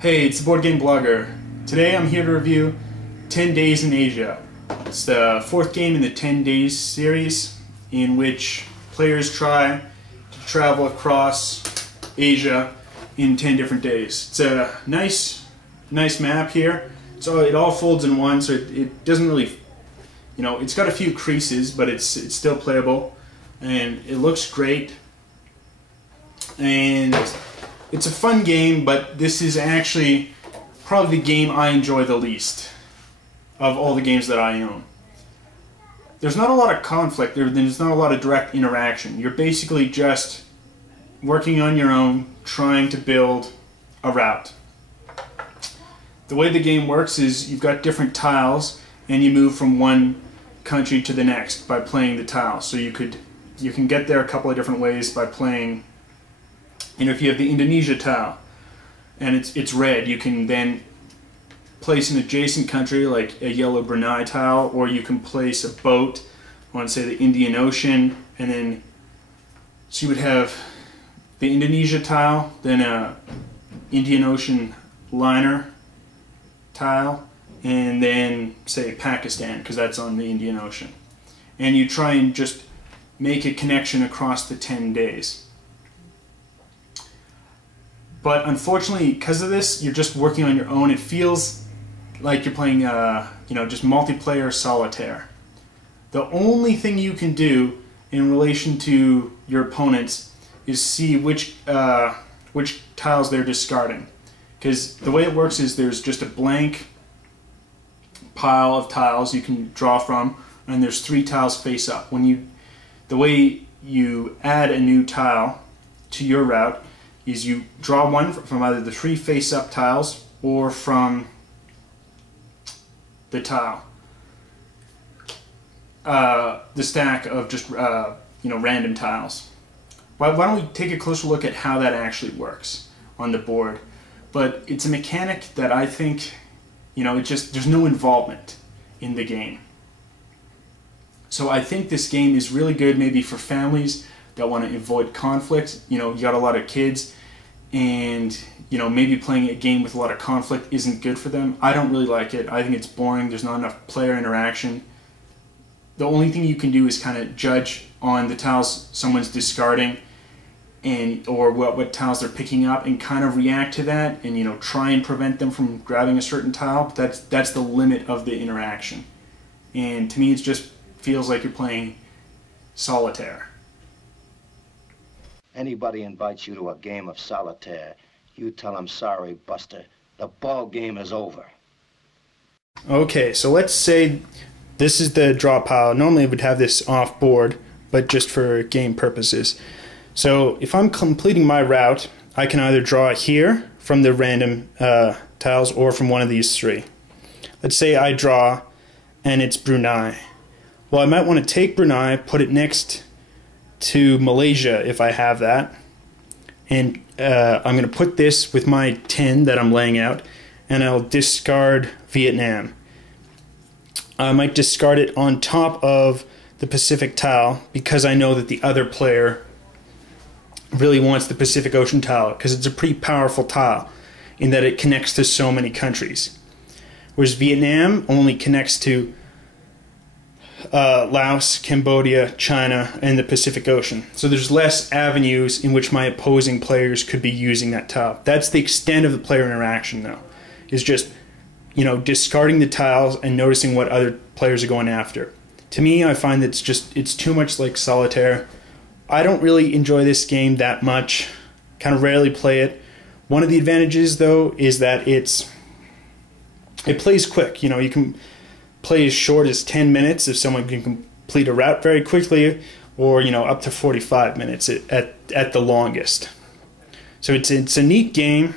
Hey, it's the Board Game Blogger. Today I'm here to review 10 Days in Asia. It's the fourth game in the 10 Days series in which players try to travel across Asia in 10 different days. It's a nice map here. So it all folds in one, so it doesn't really, it's got a few creases, but it's still playable, and it looks great. And it's a fun game, but this is actually probably the game I enjoy the least of all the games that I own. There's not a lot of conflict, there's not a lot of direct interaction. You're basically just working on your own, trying to build a route. The way the game works is you've got different tiles and you move from one country to the next by playing the tiles. So you can get there a couple of different ways by playing. If you have the Indonesia tile and it's red, you can then place an adjacent country like a yellow Brunei tile, or you can place a boat on, say, the Indian Ocean, and then so you would have the Indonesia tile, then a Indian Ocean liner tile, and then say Pakistan, because that's on the Indian Ocean. And you try and just make a connection across the 10 days. But unfortunately, because of this, you're just working on your own. It feels like you're playing, just multiplayer solitaire. The only thing you can do in relation to your opponents is see which tiles they're discarding. Because the way it works is there's just a blank pile of tiles you can draw from, and there's 3 tiles face up. The way you add a new tile to your route is you draw one from either the 3 face-up tiles or from the tile, the stack of just random tiles. Why don't we take a closer look at how that actually works on the board? But it's a mechanic that I think, there's no involvement in the game. So I think this game is really good maybe for families that want to avoid conflict. You got a lot of kids, and maybe playing a game with a lot of conflict isn't good for them. I don't really like it. I think it's boring. There's not enough player interaction. The only thing you can do is kind of judge on the tiles someone's discarding, or what tiles they're picking up, and kind of react to that, and try and prevent them from grabbing a certain tile. But that's the limit of the interaction. And to me, it just feels like you're playing solitaire. Anybody invites you to a game of solitaire, you tell them, sorry, Buster, the ball game is over. Okay, so let's say this is the draw pile. Normally I would have this off board, but just for game purposes. So if I'm completing my route, I can either draw it here from the random tiles or from one of these 3. Let's say I draw and it's Brunei. Well, I might want to take Brunei, put it next to Malaysia if I have that, and I'm going to put this with my 10 that I'm laying out, and I'll discard Vietnam. I might discard it on top of the Pacific tile because I know that the other player really wants the Pacific Ocean tile, because it's a pretty powerful tile in that it connects to so many countries, whereas Vietnam only connects to Laos, Cambodia, China, and the Pacific Ocean. So there's less avenues in which my opposing players could be using that tile. That's the extent of the player interaction, though, is just, discarding the tiles and noticing what other players are going after. To me, I find that it's too much like solitaire. I don't really enjoy this game that much, kind of rarely play it. One of the advantages, though, is that it plays quick. You can play as short as 10 minutes if someone can complete a route very quickly, or up to 45 minutes at the longest. So it's a neat game.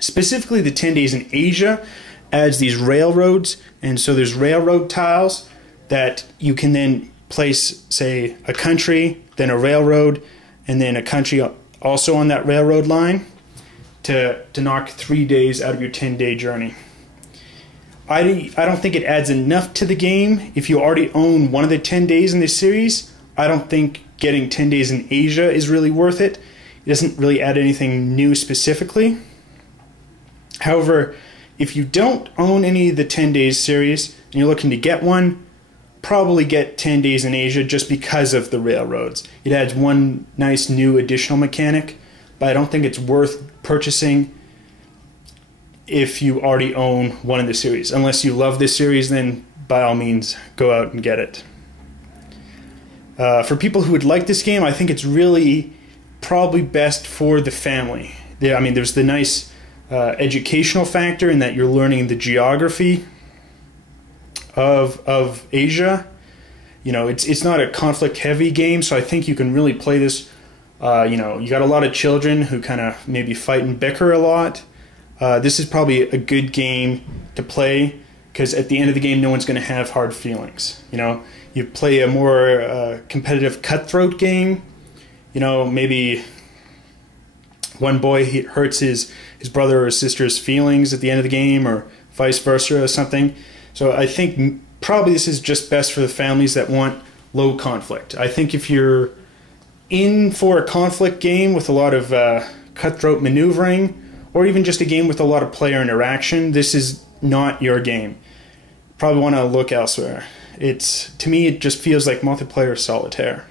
Specifically, the 10 Days in Asia adds these railroads, and so there's railroad tiles that you can then place, say, a country, then a railroad, and then a country also on that railroad line to knock 3 days out of your 10-day journey. I don't think it adds enough to the game. If you already own one of the 10 days in this series, I don't think getting 10 Days in Asia is really worth it. It doesn't really add anything new specifically. However, if you don't own any of the 10 Days series and you're looking to get one, probably get 10 Days in Asia just because of the railroads. It adds one nice new additional mechanic, but I don't think it's worth purchasing if you already own one of the series. Unless you love this series, then by all means, go out and get it. For people who would like this game, I think it's really probably best for the family. I mean, there's the nice educational factor in that you're learning the geography of Asia. You know, it's not a conflict-heavy game, so I think you can really play this. You know, you got a lot of children who kind of maybe fight and bicker a lot. This is probably a good game to play because at the end of the game, no one's going to have hard feelings. You know, you play a more competitive cutthroat game. You know, maybe one boy hurts his brother or his sister's feelings at the end of the game, or vice versa or something. So I think probably this is just best for the families that want low conflict. I think if you're in for a conflict game with a lot of cutthroat maneuvering, or even just a game with a lot of player interaction, this is not your game. Probably want to look elsewhere. To me, it just feels like multiplayer solitaire.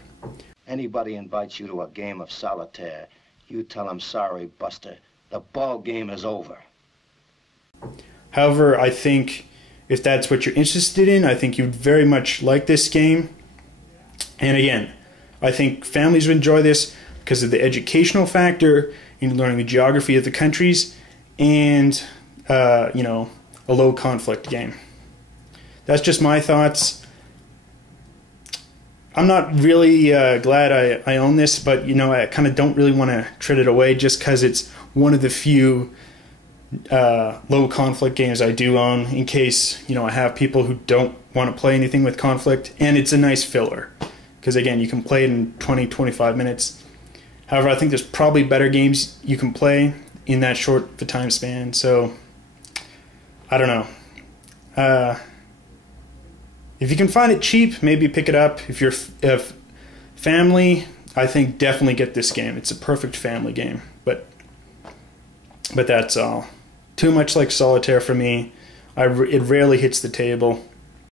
Anybody invites you to a game of solitaire, you tell them, sorry, Buster, the ball game is over. However, I think if that's what you're interested in, I think you'd very much like this game. And again, I think families would enjoy this because of the educational factor in learning the geography of the countries and, you know, a low conflict game. That's just my thoughts. I'm not really glad I own this, but, you know, I kind of don't really want to trade it away just because it's one of the few low conflict games I do own, in case, you know, I have people who don't want to play anything with conflict, and it's a nice filler because, again, you can play it in 20-25 minutes. However, I think there's probably better games you can play in that short of a time span, so I don't know. If you can find it cheap, maybe pick it up. If you're family, I think definitely get this game. It's a perfect family game, but that's all. Too much like solitaire for me. It rarely hits the table.